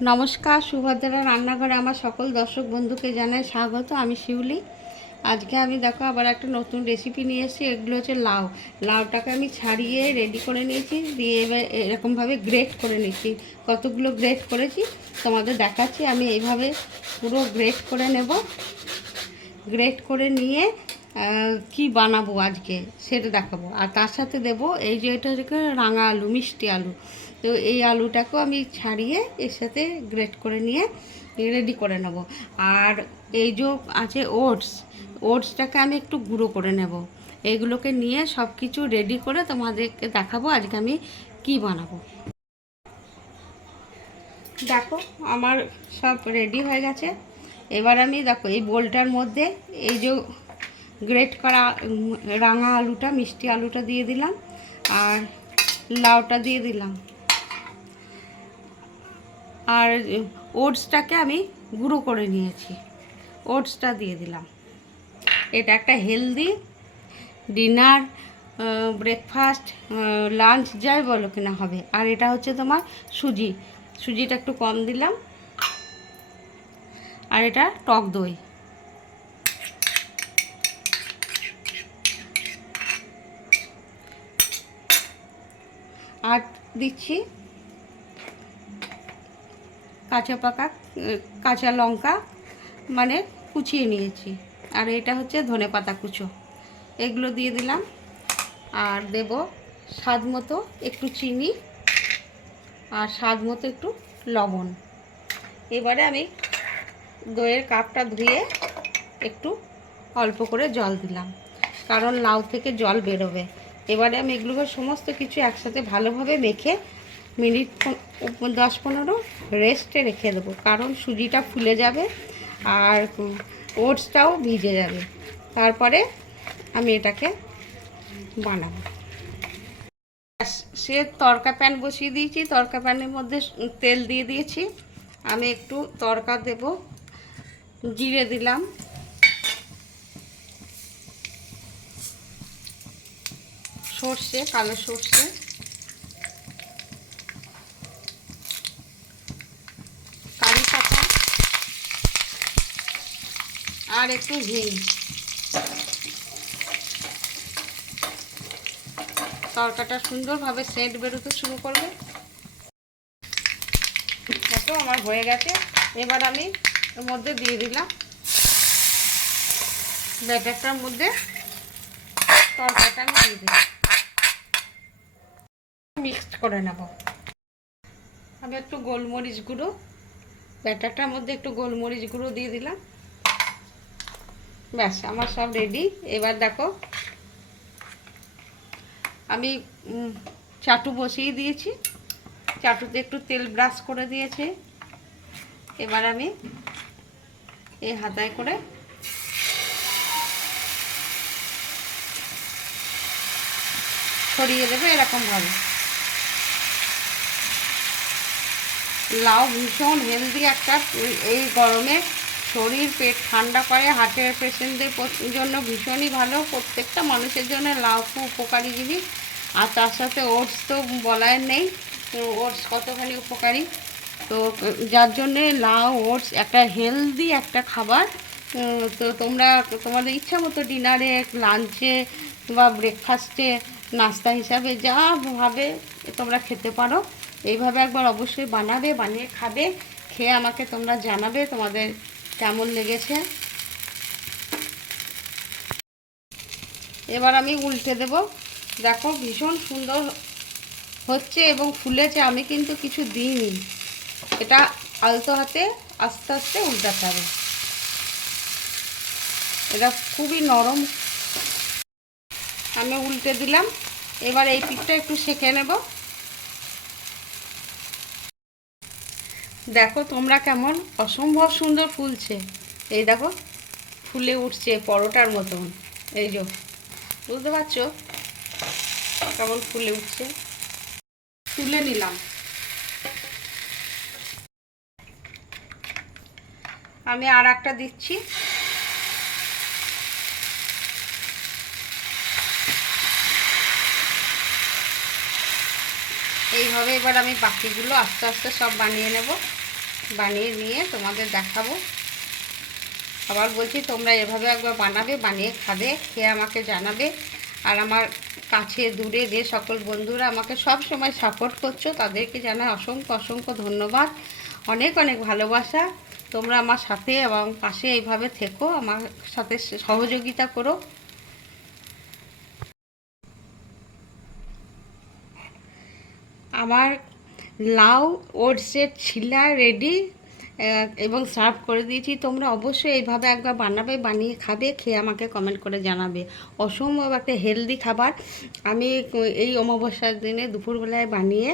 নমস্কার, সুভদ্রা রান্নাঘরে আমার সকল দর্শক বন্ধুকে জানাই স্বাগত। আমি শিউলি। আজকে আমি দেখো আবার একটা নতুন রেসিপি নিয়ে এসেছি। এগুলো হচ্ছে লাউটাকে আমি ছাড়িয়ে রেডি করে নিয়েছি, দিয়ে এবার এরকমভাবে গ্রেট করে নিয়েছি। কতগুলো গ্রেট করেছি তোমাদের দেখাচ্ছি। আমি এইভাবে পুরো গ্রেট করে নেব। গ্রেট করে নিয়ে কি বানাবো আজকে সেটা দেখাবো। আর তার সাথে দেব এই যে এটা হচ্ছে রাঙা আলু, মিষ্টি আলু। তো এই আলুটাকেও আমি ছাড়িয়ে এর সাথে গ্রেট করে নিয়ে রেডি করে নেব। আর এই যে আছে ওটসটাকে আমি একটু গুঁড়ো করে নেব। এইগুলোকে নিয়ে সব কিছু রেডি করে তোমাদেরকে দেখাবো আজকে আমি কি বানাবো। দেখো আমার সব রেডি হয়ে গেছে। এবার আমি দেখো এই বোলটার মধ্যে এই যে গ্রেট করা রাঙা আলুটা, মিষ্টি আলুটা দিয়ে দিলাম, আর লাউটা দিয়ে দিলাম, আর ওটসটাকে আমি গুঁড়ো করে নিয়েছি, ওটসটা দিয়ে দিলাম। এটা একটা হেলদি ডিনার, ব্রেকফাস্ট, লাঞ্চ যাই বলো কিনা হবে। আর এটা হচ্ছে তোমার সুজিটা একটু কম দিলাম, আর এটা টক দই। আর দিচ্ছি কাঁচা লঙ্কা, মানে কুচিয়ে নিয়েছি। আর এটা হচ্ছে ধনেপাতা কুচো। এগুলো দিয়ে দিলাম। আর দেব স্বাদ মতো একটু চিনি, আর স্বাদ মতো একটু লবণ। এবারে আমি দইয়ের কাপটা ধুয়ে একটু অল্প করে জল দিলাম, কারণ লাউ থেকে জল বেরোবে। এবারে আমি এগুলোকে সমস্ত কিছু একসাথে ভালোভাবে মেখে মিনিট 10-15 রেস্টে রেখে দেবো, কারণ সুজিটা ফুলে যাবে আর ওটসটাও ভিজে যাবে। তারপরে আমি এটাকে বানাবো। সে তড়কা প্যান বসিয়ে দিয়েছি। তড়কা প্যানের মধ্যে তেল দিয়ে দিয়েছি। আমি একটু তড়কা দেব। জিরে দিলাম, সর্ষে, কালো সর্ষে, কারি পাতা, আর একটু হিং। তরকাটা সুন্দরভাবে সেন্ট বেরোতে শুরু করবে। দেখো আমার হয়ে গেছে। এবার আমি এর মধ্যে দিয়ে দিলাম, ব্যাটারটার মধ্যে তরকাটা আমি দিয়ে দিলাম, মিক্সড করে নেব। আমি একটু গোলমরিচ গুঁড়ো, ব্যাটারটার মধ্যে একটু গোলমরিচ গুঁড়ো দিয়ে দিলাম। ব্যাস আমার সব রেডি। এবার দেখো আমি চাটু বসিয়ে দিয়েছি। চাটুতে একটু তেল ব্রাশ করে দিয়েছে। এবার আমি এই হাতায় করে ছড়িয়ে দেবে এরকমভাবে। লাউ ভীষণ হেলদি একটা, এই গরমে শরীর পেট ঠান্ডা করে, হার্টের পেশেন্টদের জন্য ভীষণই ভালো। প্রত্যেকটা মানুষের জন্য লাউ খুব উপকারী জিনিস। আর তার সাথে ওটস তো বলার নেই, ওটস কতখানি উপকারী। তো যার জন্যে লাউ ওটস একটা হেলদি একটা খাবার। তো তোমরা তোমাদের ইচ্ছা মতো ডিনারে, লাঞ্চে বা ব্রেকফাস্টে, নাস্তা হিসাবে যা ভাবে তোমরা খেতে পারো। এইভাবে একবার অবশ্যই বানাবে, বানিয়ে খাবে। খেয়ে আমাকে তোমরা জানাবে তোমাদের কেমন লেগেছে। এবার আমি উল্টে দেব। দেখো ভীষণ সুন্দর হচ্ছে এবং ফুলেছে। আমি কিন্তু কিছু দিইনি, এটা আলতো হাতে আস্তে আস্তে উল্টাতে হবে। এটা খুবই নরম। আমি উল্টে দিলাম। এবার এই পিঠটা একটু সেঁকে নেব। দেখো তোমরা কেমন অসম্ভব সুন্দর ফুলছে। এই দেখো ফুলে উঠছে পরোটার মতন। এই যে বুঝতে পারছো কেমন ফুলে উঠছে। তুলে নিলাম। আমি আর একটা দিচ্ছি। এইভাবে এবার আমি বাকিগুলো আস্তে আস্তে সব বানিয়ে নেব। বানিয়ে নিয়ে তোমাদের দেখাবো। আবার বলছি তোমরা এভাবে একবার বানাবে, বানিয়ে খাবে, খেয়ে আমাকে জানাবে। আর আমার কাছে দূরে যে সকল বন্ধুরা আমাকে সব সময় সাপোর্ট করছো তাদেরকে জানাই অসংখ্য অসংখ্য ধন্যবাদ, অনেক অনেক ভালোবাসা। তোমরা আমার সাথে এবং পাশে এইভাবে থেকো, আমার সাথে সহযোগিতা করো। আমার লাউ ওটসের ছিলা রেডি এবং সার্ভ করে দিয়েছি। তোমরা অবশ্যই এইভাবে একবার বানাবে, বানিয়ে খাবে, খেয়ে আমাকে কমেন্ট করে জানাবে। অসম্ভব একটা হেলদি খাবার। আমি এই অমাবস্যার দিনে দুপুরবেলায় বানিয়ে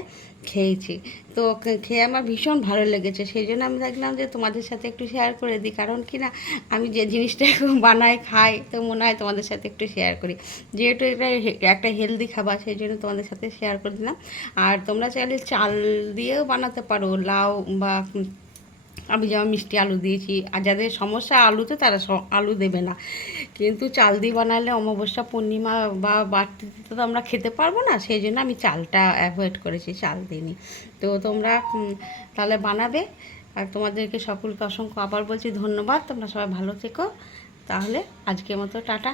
খেয়েছি। তো খেয়ে আমার ভীষণ ভালো লেগেছে, সেই জন্য আমি দেখলাম যে তোমাদের সাথে একটু শেয়ার করে দিই। কারণ কি না, আমি যে জিনিসটা বানাই খাই তো মনে হয় তোমাদের সাথে একটু শেয়ার করি। যেহেতু এটা একটা হেলদি খাবার, সেই জন্য তোমাদের সাথে শেয়ার করে দিলাম। আর তোমরা চাইলে চাল দিয়েও বানাতে পারো লাউ, বা আমি যেমন মিষ্টি আলু দিয়েছি। আর যাদের সমস্যা আলুতে তারা আলু দেবে না, কিন্তু চাল দিয়ে বানালে অমাবস্যা পূর্ণিমা বা বাড়তিতে তো আমরা খেতে পারবো না, সেই জন্য আমি চালটা অ্যাভয়েড করেছি, চাল দিইনি। তো তোমরা তাহলে বানাবে। আর তোমাদেরকে সকলকে অসংখ্য আবার বলছি ধন্যবাদ। তোমরা সবাই ভালো থেকো। তাহলে আজকের মতো টাটা।